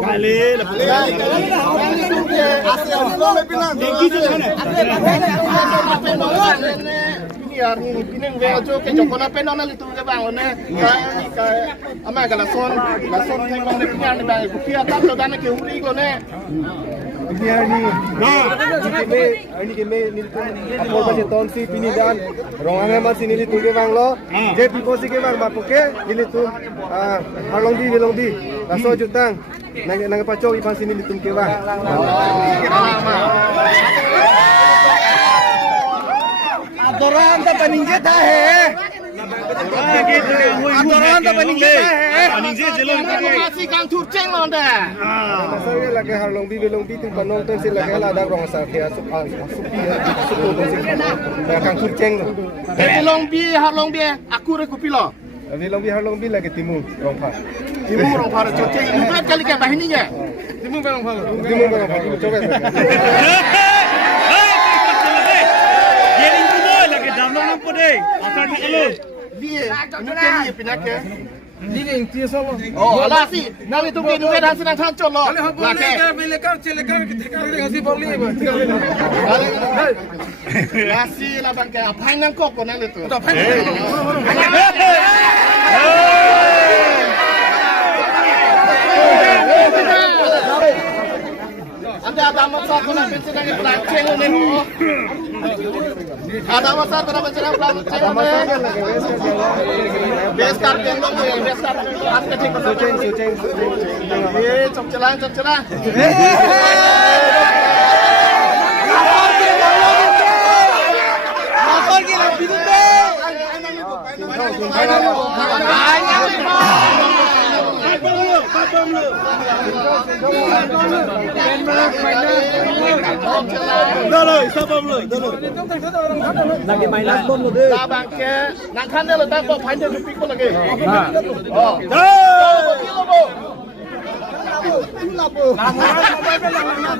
Kali ni pineng vejo ke jokona penona litu ke bangone ka ama ka lason ke bangone pinya ni bang kupia tap to dana ke uri ko ne dia ni ini ke me ni apa basi ton si pini dan ronga ma sini litu ke bang lo je pipo si ke bang ma poke litu halong di laso jutang nang paco ipan sini litu ke bang Aturan tak peningkat dah. Aturan tak peningkat dah. Peningkat jelon. Masih kang turceng loh dah. Saya lagi harlong bi tu panong tu sih lagi ada orang sakit supi kang turceng. Harlong bi aku rekupi lo. Harlong bi lagi timu rongpar. Timu rongpar coceng. Bukan kali ke bahini ke? Timu rongpar. Coba. Asal tak lu. Dia, mungkin dia pindah ke. Dia yang tiada sama. Oh, alah si. Nanti tu kita dah senang hancur lo. Laki. Lekar, kita kasih boleh. Kasih lah bangkai. Apa yang kau pun nanti tu. Anda ada masalah tu nak pencet lagi pelaceng ni. Ada masalah tu nak pencet lagi pelaceng ni. Beskar tengok ni, beskar atas kecil suceng. Cok celah. Makor gila bidu deh. Lagi main lambung lu deh. Tabang ke, nak kandel lu tak bawa panjang tu pikul lagi. Oh.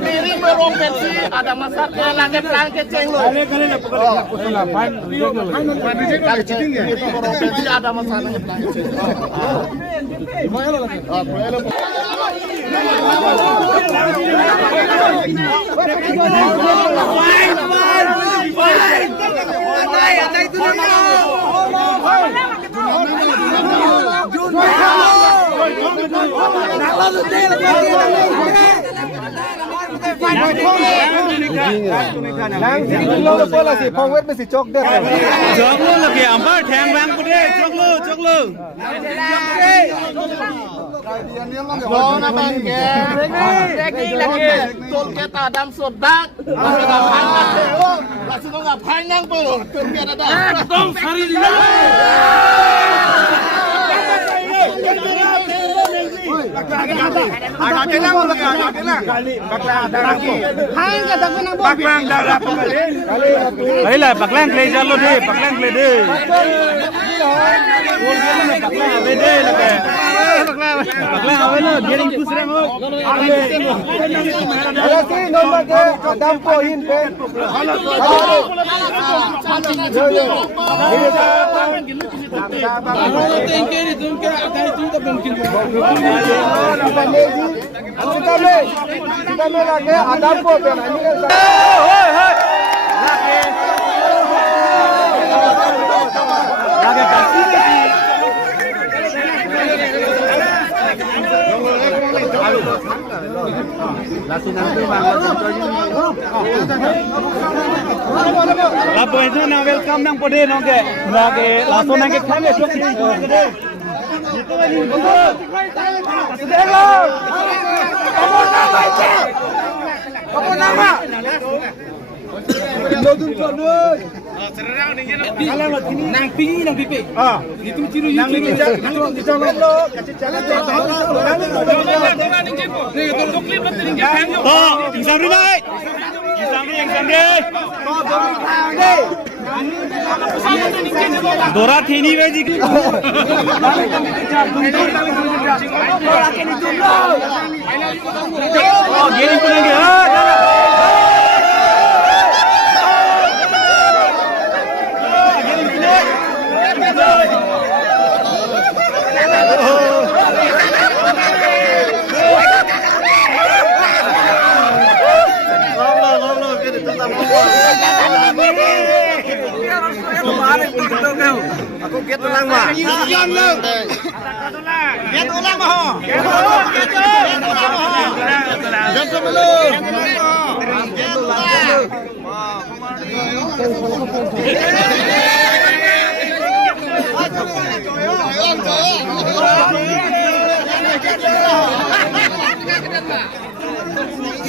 Diri merong pensi ada masalah lagi pelang keceng lu. Kali nak pukul 8. Kali cheating ya. Merong pensi ada masalah pelang keceng. Lona bangke, lagi tol kita dam sodak, langsung nggak panjang pun, tol kita dah. Tol sari dia. Ada kelang lagi, ada kelang. Baklang darah tu. Hai kata aku nak buat. Baklang darah tu kali. Baiklah, baklang play jalo deh, baklang play deh. Baklang apa deh lagi? Baklang apa ni? Dia yang tu serang oh. Ada si nombor ke Adam Poin pe. Kita lagi Adam Poin pe. Lagi kasih lagi. Langsung nanti bangun Lapo itu nang welcome nang pode nang ke langsung nang ke kami tu kita itu ni sedelo kamu nama Lodun Lodun serang dengan alamat ini nang pingi nang pipi itu ciru nang di jalan lo kasih jalan ni tunduk ni betul ni oh insam ni baik insam ni Dora thini beji oh gini punenge tulang mah. Dia tulang mah. Dia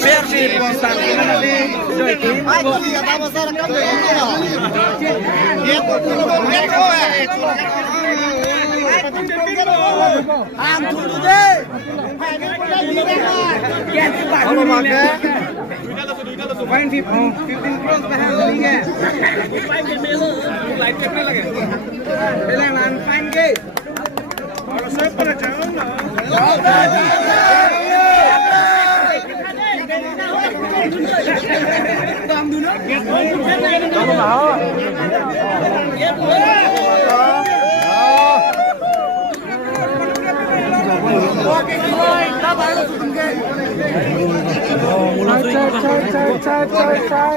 Versi Konstantin nanti Joykin. Kalau makan Fine 15 cross bahasa lagi. Light करने लगे. Bilangan fine ke? Kalau saya pada jangan. Kamu mau? Mulai cai.